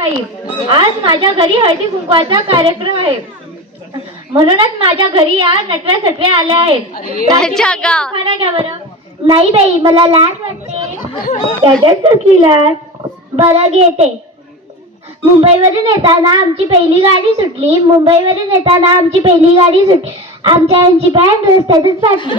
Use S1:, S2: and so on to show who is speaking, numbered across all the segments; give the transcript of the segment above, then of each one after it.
S1: बाई, आज माझ्या घरी हळदी कुंकवाचा कार्यक्रम आहे, म्हणूनच माझ्या घरी या नटव्या सटव्या आल्या आहेत. खाना घ्या बरं.
S2: नाही बाई, मला लाज वाटते.
S1: त्याच्यात कसली लाज?
S2: बरं घेते. मुंबईवरून येताना आमची पहिली गाडी सुटली. मुंबईवरून येताना आमची पहिली गाडी सुटली. आमच्या यांची पॅन्ट रस्त्यातच फाटली.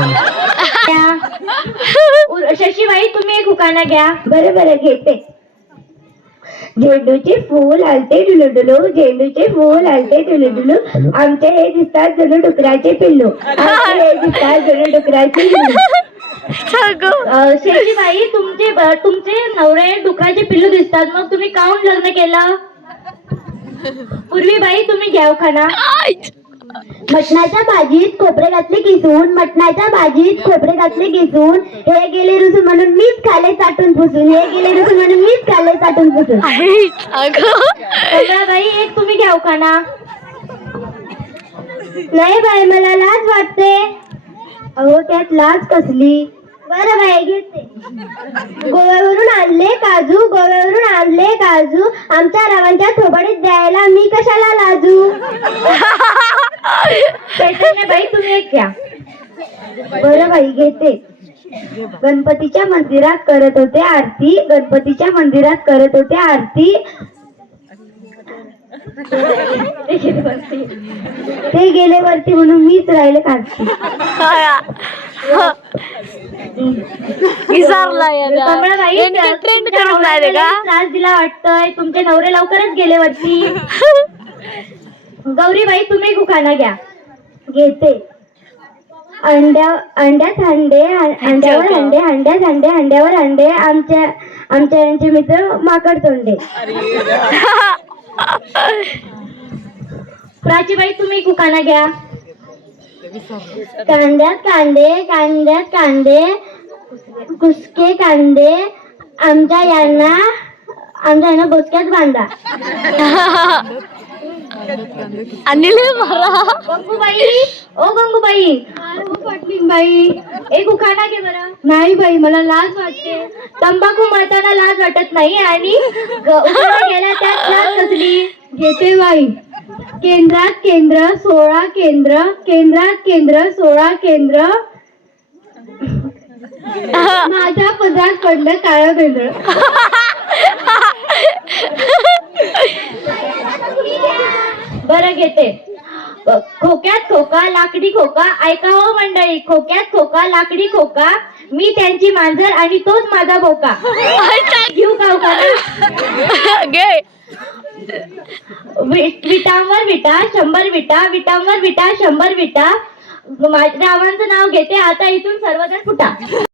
S1: शशीबाई, तुम्ही एक उखाणा घ्या.
S2: बरं बरं घेते. झेंडूचे फूल हलते डुलुडुलू, झेंडूचे फूल हलते डुलुडुलू, आमचे हे दिसतात जणू डुकराचे पिल्लू, आमचे हे दिसतात जणू डुकराचे पिल्लू.
S1: शशीबाई, तुमचे नवरे डुकराचे पिल्लू दिसतात, मग तुम्ही काहून लग्न केलं? पूर्वीबाई, तुम्ही घ्या उखाणा.
S2: मटणाच्या भाजीत खोबरे घातले किसून, मटणाच्या भाजीत खोबरे घातले किसून, हे गेले रुसून म्हणून मीच खाले चाटून पुसून, हे गेले रुसून म्हणून मीच खाले चाटून पुसून.
S1: बाई, एक तुम्ही घ्या उखाणा.
S2: नाही बाई, मला लाज वाटते. अहो, त्यात लाज कसली? बरं बाई, घेते. गोव्यावरून आणले काजू, गोव्यावरून आणले काजू, आमच्या रावांच्या थोबडीत द्यायला मी कशाला लाजू.
S1: बाई, तुम्ही एक घ्या.
S2: बरं बाई, घेते. गणपतीच्या मंदिरात करत होते आरती, गणपतीच्या मंदिरात करत होते आरती, ते गेले वरती म्हणून मीच राहिले खालती.
S1: ट्रेंड करून राहिले का? त्रास दिला वाटतंय. तुमचे नवरे लवकरच गेले वरती. गौरीबाई, तुम्ही एक उखाणा घ्या.
S2: घेते. अंड्यात अंडे, अंड्यावर अंडे, अंड्यात अंडे, अंड्यावर अंडे, आमच्या यांचे मित्र माकड तोंडे.
S1: प्राचीबाई, तुम्ही एक उखाणा घ्या.
S2: कांद्यात कांदे, कांद्यात कांदे, कुसके कांदे, आमच्या यांना बोचक्यात बांधा.
S1: गंगूबाई, ओ गंगूबाई, बाई, एक उखाणा घे बरं.
S2: नाही बाई, मला लाज वाटते.
S1: तंबाखू मळताना लाज वाटत नाही आणि उखाणा गेला त्यात लाज कसली?
S2: घेते बाई. केंद्रात केंद्र 16 केंद्र, केंद्रात केंद्र 16 केंद्र, माझ्या पदरात पडलं काळं बेंद्र.
S1: बरं घेते. खोक्यात खोका लाकडी खोका, ऐका हो मंडळी, खोक्यात खोका लाकडी खोका, मी त्यांची मांजर आणि तोच माझा बोका. घेऊ का उखाणा?
S3: घे.
S1: विटांवर विटा 100 विटा, विटांवर विटा 100 विटा, रावांचं नाव घेते आता इथून सर्वजण फुटा.